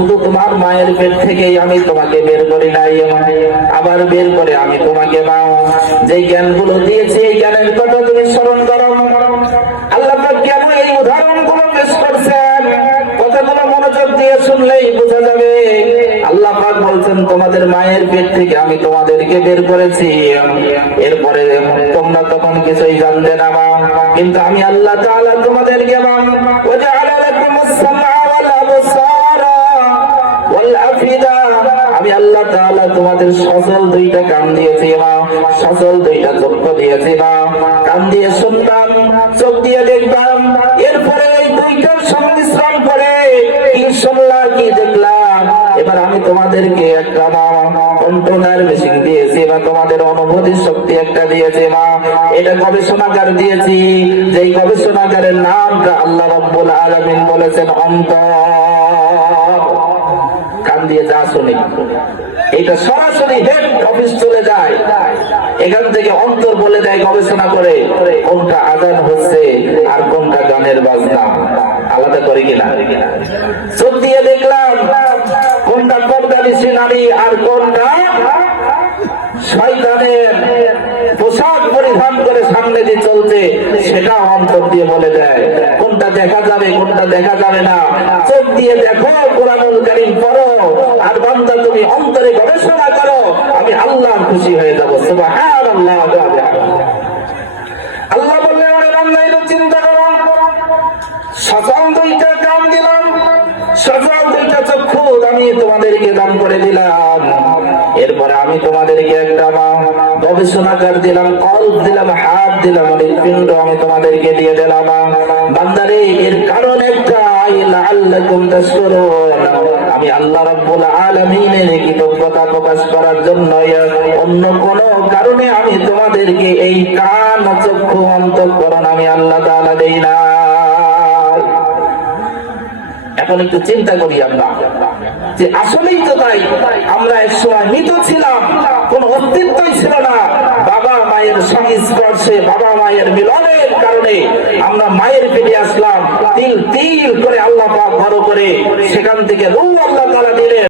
শুধু তোমার মায়ের পেট থেকেই আমি তোমাকে বের করি নাই, আবার বের করে আমি তোমাকে নাও যে জ্ঞানগুলো দিয়েছি এই জ্ঞানের কথা তুমি স্মরণ করো। আল্লাহ পাক কেন এই উদাহরণগুলো পেশ করছেন কথাগুলো মনোযোগ দিয়ে শুনলেই বোঝা যাবে। আল্লাহ পাক বলছেন তোমাদের মায়ের পেট থেকে আমি তোমাদেরকে বের করেছি, এরপরে তোমরা তখন কিছুই জানতে না, কিন্তু আমি আল্লাহ তাআলা তোমাদেরকে আমি আল্লাহ তাআলা তোমাদের সচল দুইটা কান দিয়েছি, সচল দুইটা চক্ষু দিয়েছি, কান দিয়ে শুনতাম, চোখ দিয়ে দেখতাম, এরপরে এই দুইটার সংমিশ্রণ করে কি শুনলাম কি দেখলাম। এবার আমি তোমাদেরকে একটা কন্ট্রোলার মেশিন দিয়েছি বা তোমাদের অনুভূতি শক্তি একটা দিয়েছি, এটা গবেষণাগার দিয়েছি, যেই গবেষণাগারের নামটা আল্লাহ রাব্বুল আলামিন বলেছেন অন্তর। কান দিয়ে যা শুনি এটা সরাসরি হেড অফিস চলে যায়, এখান থেকে অন্তর বলে দেয় গবেষণা করে কোনটা আজান হচ্ছে আর কোনটা গানের বাজনা, আলাদা করে কিনা। চোখ দিয়ে দেখলাম কোনটা পর্দানিশী নারী আর কোনটা শয়তানের পোশাক পরিধান করে সামনে দিয়ে চলছে, সেটা অন্তর দিয়ে বলে দেয় কোনটা দেখা যাবে কোনটা দেখা যাবে না। চোখ দিয়ে দেখো, কোরআনুল কারীম পড়ো, আর বান্দা তুমি অন্তরে গবেষণা করো, আমি আল্লাহ খুশি হয়ে যাবো। সুবহানাল্লাহ। আল্লাহ বললেন ওরে বান্দা এটা চিন্তা করো, সচল দুইটা কান দিলাম, সচল দুইটা চক্ষু আমি তোমাদেরকে দান করে দিলাম, এরপরে আমি তোমাদেরকে একটা গবেষণাগার দিলাম, কল্প দিলাম, হাত দিলাম, হৃৎপিণ্ড আমি তোমাদেরকে দিয়ে দিলাম। বান্দারে এর কারণ একটাই, লাআল্লাকুম তাশকুরুন, আমি আল্লাহ রাব্বুল আলামিনের কৃতজ্ঞতা প্রকাশ করার জন্য, অন্য কোন কারণে আমি তোমাদেরকে এই কান চক্ষু অন্তঃকরণ আমি আল্লাহ তাআলা দেই না। এখন একটু চিন্তা করি আমরা যে আসলেই তো তাই, আমরা এক সময় মৃত ছিলাম, কোন অস্তিত্বই ছিল না। বাবা মায়ের সংস্পর্শে, বাবা মায়ের মিলনের কারণে আমরা মায়ের পেটে আসলাম, তিল তিল করে আল্লাহ পাক বড় করে সেখান থেকে রূহ আল্লাহ তাআলা দিলেন।